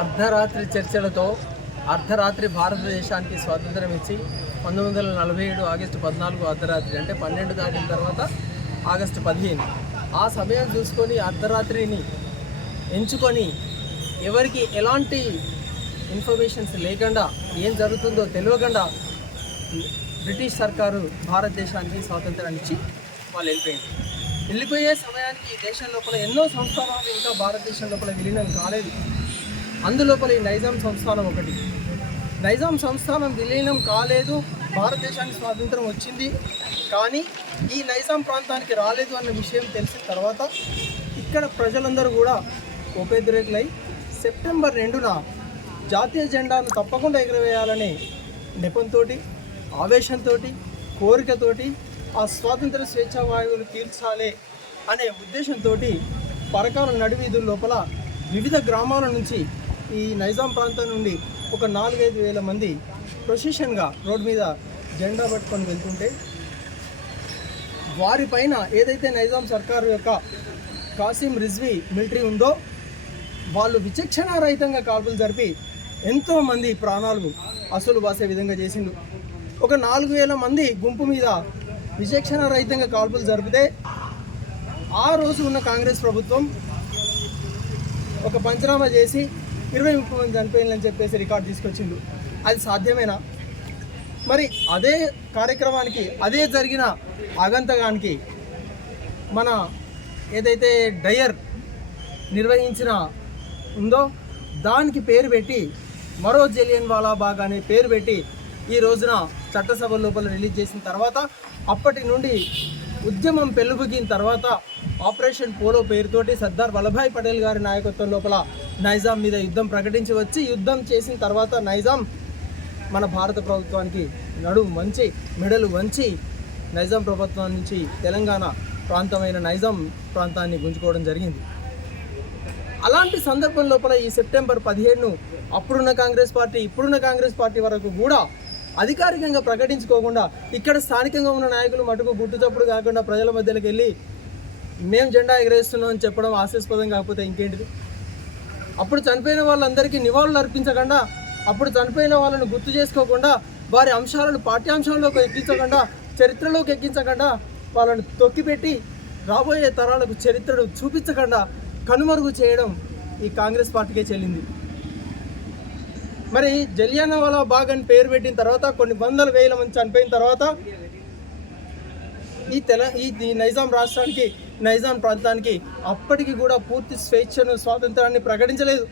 అర్ధరాత్రి చర్చలతో అర్ధరాత్రి భారతదేశానికి స్వాతంత్రం ఇచ్చి 1947 ఆగస్టు 14 అర్ధరాత్రి అంటే 12 దాటిన తర్వాత ఆగస్టు 15 ఆ సమయం చూసుకొని అర్ధరాత్రిని ఎంచుకొని ఎవరికి ఎలాంటి ఇన్ఫర్మేషన్స్ లేకుండా ఏం జరుగుతుందో తెలియకుండా బ్రిటిష్ సర్కారు భారతదేశానికి స్వాతంత్రాన్ని ఇచ్చి వాళ్ళు వెళ్ళిపోయే సమయానికి ఈ దేశం లోపల ఎన్నో సంస్థానాలు ఇంకా భారతదేశం లోపల విలీనం కాలేదు. అందులోపల ఈ నైజాం సంస్థానం ఒకటి. నైజాం సంస్థానం విలీనం కాలేదు, భారతదేశానికి స్వాతంత్రం వచ్చింది, కానీ ఈ నైజాం ప్రాంతానికి రాలేదు అన్న విషయం తెలిసిన తర్వాత ఇక్కడ ప్రజలందరూ కూడా కోపేద్రేకులై సెప్టెంబర్ 2న జాతీయ జెండాను తప్పకుండా ఎగురవేయాలనే నెపంతో, ఆవేశంతో, కోరికతోటి ఆ స్వాతంత్ర స్వేచ్ఛా వాయువులు పీల్చాలి అనే ఉద్దేశంతో పరకాల నడివీధుల లోపల వివిధ గ్రామాల నుంచి ఈ నైజాం ప్రాంతం నుండి ఒక 4-5 వేల మంది ప్రొసెషన్గా రోడ్డు మీద జెండా పట్టుకొని వెళ్తుంటే వారిపైన ఏదైతే నైజాం సర్కారు యొక్క కాసిం రిజ్వీ మిలిటరీ ఉందో వాళ్ళు విచక్షణారహితంగా కాల్పులు జరిపి ఎంతోమంది ప్రాణాలు అసలు బాసే విధంగా చేసిండు. ఒక 4,000 మంది గుంపు మీద విచక్షణారహితంగా కాల్పులు జరిపితే ఆ రోజు ఉన్న కాంగ్రెస్ ప్రభుత్వం ఒక పంచనామా చేసి 20-30 మంది చనిపోయిందని చెప్పేసి రికార్డు తీసుకొచ్చిండు. అది సాధ్యమేనా? మరి అదే కార్యక్రమానికి, అదే జరిగిన ఆగంతగానికి మన ఏదైతే డయర్ నిర్వహించిన ఉందో దానికి పేరు పెట్టి మరో జలియన్ వాలా బాగ్ అనే పేరు పెట్టి ఈ రోజున చట్టసభ లోపల రిలీజ్ చేసిన తర్వాత అప్పటి నుండి ఉద్యమం పెళ్ళుబుగిన తర్వాత ఆపరేషన్ పోలో పేరుతోటి సర్దార్ వల్లభాయ్ పటేల్ గారి నాయకత్వం లోపల నైజాం మీద యుద్ధం ప్రకటించి వచ్చి యుద్ధం చేసిన తర్వాత నైజాం మన భారత ప్రభుత్వానికి నడుము వంచి మెడలు వంచి నైజాం ప్రభుత్వం నుంచి తెలంగాణ ప్రాంతమైన నైజాం ప్రాంతాన్ని గుంజుకోవడం జరిగింది. అలాంటి సందర్భం లోపల ఈ సెప్టెంబర్ 17ను అప్పుడున్న కాంగ్రెస్ పార్టీ, ఇప్పుడున్న కాంగ్రెస్ పార్టీ వరకు కూడా అధికారికంగా ప్రకటించుకోకుండా ఇక్కడ స్థానికంగా ఉన్న నాయకులు మటుకు గుట్టుచప్పుడు కాకుండా ప్రజల మధ్యలోకి వెళ్ళి మేము జెండా ఎగరేస్తున్నాం అని చెప్పడం హాస్యాస్పదం కాకపోతే ఇంకేంటిది? అప్పుడు చనిపోయిన వాళ్ళందరికీ నివాళులు అర్పించకుండా, అప్పుడు చనిపోయిన వాళ్ళను గుర్తు చేసుకోకుండా, వారి అంశాలను పాఠ్యాంశాల్లోకి ఎక్కించకుండా, చరిత్రలోకి ఎక్కించకుండా, వాళ్ళను తొక్కిపెట్టి రాబోయే తరాలకు చరిత్రను చూపించకుండా కనుమరుగు చేయడం ఈ కాంగ్రెస్ పార్టీకే చెల్లింది. మరి జలియన్ వాలా బాగ్ అని పేరు పెట్టిన తర్వాత కొన్ని 100,000 మంది చనిపోయిన తర్వాత ఈ నైజాం రాష్ట్రానికి, నైజాం ప్రాంతానికి అప్పటికి కూడా పూర్తి స్వేచ్ఛను, స్వాతంత్రాన్ని ప్రకటించలేదు.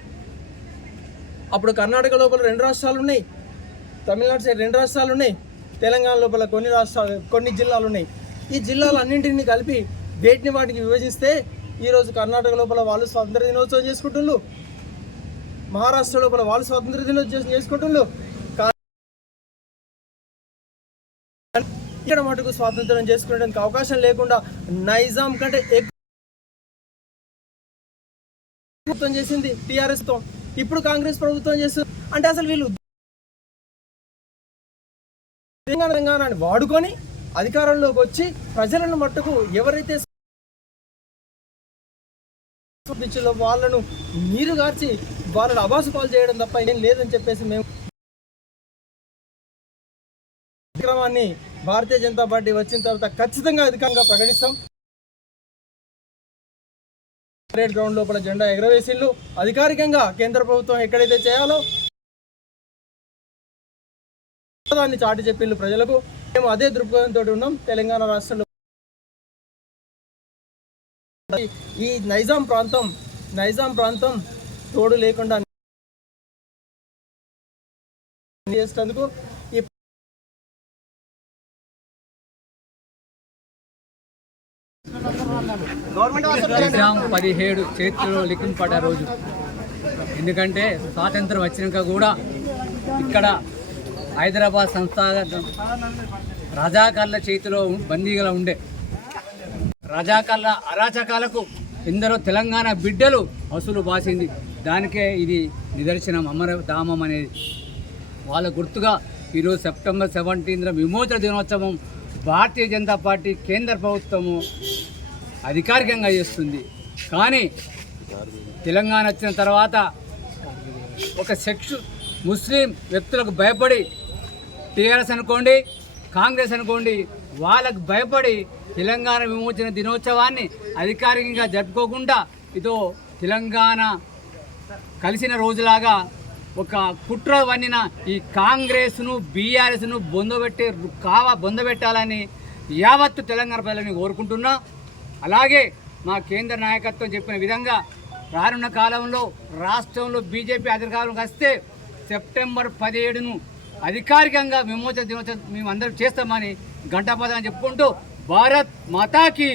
అప్పుడు కర్ణాటక లోపల 2 రాష్ట్రాలు ఉన్నాయి, తమిళనాడు సైడ్ 2 రాష్ట్రాలు ఉన్నాయి, తెలంగాణ లోపల కొన్ని జిల్లాలు ఉన్నాయి. ఈ జిల్లాలన్నింటినీ కలిపి వాటికి విభజిస్తే ఈరోజు కర్ణాటక లోపల వాళ్ళు స్వాతంత్ర దినోత్సవం చేసుకుంటున్నారు, మహారాష్ట్ర లోపల వాళ్ళు స్వాతంత్ర దినోత్సవం చేసుకుంటున్నారు. ఇక్కడ మటుకు స్వాతంత్రం చేసుకోవడానికి అవకాశం లేకుండా నైజాం కంటే ఎక్కువ చేసింది టీఆర్ఎస్ తో. ఇప్పుడు కాంగ్రెస్ ప్రభుత్వం చేస్తుంది అంటే అసలు వీళ్ళు తెలంగాణని వాడుకొని అధికారంలోకి వచ్చి ప్రజలను మట్టుకు ఎవరైతే వాళ్ళను నీరు గార్చి వాళ్ళను అబాసు పాలు చేయడం తప్ప ఏం లేదని చెప్పేసి మేము కార్యక్రమాన్ని భారతీయ జనతా పార్టీ వచ్చిన తర్వాత ఖచ్చితంగా అధికారంగా ప్రకటిస్తాం. పరేడ్ గ్రౌండ్ లోపల జెండా ఎగరవేసిళ్ళు అధికారికంగా కేంద్ర ప్రభుత్వం ఎక్కడైతే చేయాలో దాన్ని చాటి చెప్పిళ్ళు ప్రజలకు. మేము అదే దృక్పథంతో ఉన్నాం. తెలంగాణ రాష్ట్రంలో ఈ నైజాం ప్రాంతం తోడు లేకుండా చేసేందుకు నిజాం 17 చరిత్రలో లిఖింపడ్డ రోజు. ఎందుకంటే స్వాతంత్రం వచ్చినాక కూడా ఇక్కడ హైదరాబాద్ సంస్థాగత రజాకార్ల చేతిలో బందీగా ఉండే. రజాకార్ల అరాచకాలకు ఎందరో తెలంగాణ బిడ్డలు అసలు బాసింది. దానికే ఇది నిదర్శనం, అమరధామం అనేది. వాళ్ళ గుర్తుగా ఈరోజు సెప్టెంబర్ 17న విమోచన దినోత్సవం భారతీయ జనతా పార్టీ కేంద్ర ప్రభుత్వము అధికారికంగా చేస్తుంది. కానీ తెలంగాణ వచ్చిన తర్వాత ఒక ముస్లిం వ్యక్తులకు భయపడి టీఆర్ఎస్ అనుకోండి, కాంగ్రెస్ అనుకోండి, వాళ్ళకు భయపడి తెలంగాణ విమోచన దినోత్సవాన్ని అధికారికంగా జరుపుకోకుండా ఇదో తెలంగాణ కలిసిన రోజులాగా ఒక కుట్ర వన్నిన ఈ కాంగ్రెస్ను బీఆర్ఎస్ను బొందబెట్టాలని యావత్తు తెలంగాణ ప్రజలని కోరుకుంటున్నా. అలాగే మా కేంద్ర నాయకత్వం చెప్పిన విధంగా రానున్న కాలంలో రాష్ట్రంలో బీజేపీ అధికారంలోకి వస్తే సెప్టెంబర్ 17ను అధికారికంగా విమోచన దినోత్సవం మేము అందరం చేస్తామని ఘంటాపథం చెప్పుకుంటూ భారత్ మాతాకి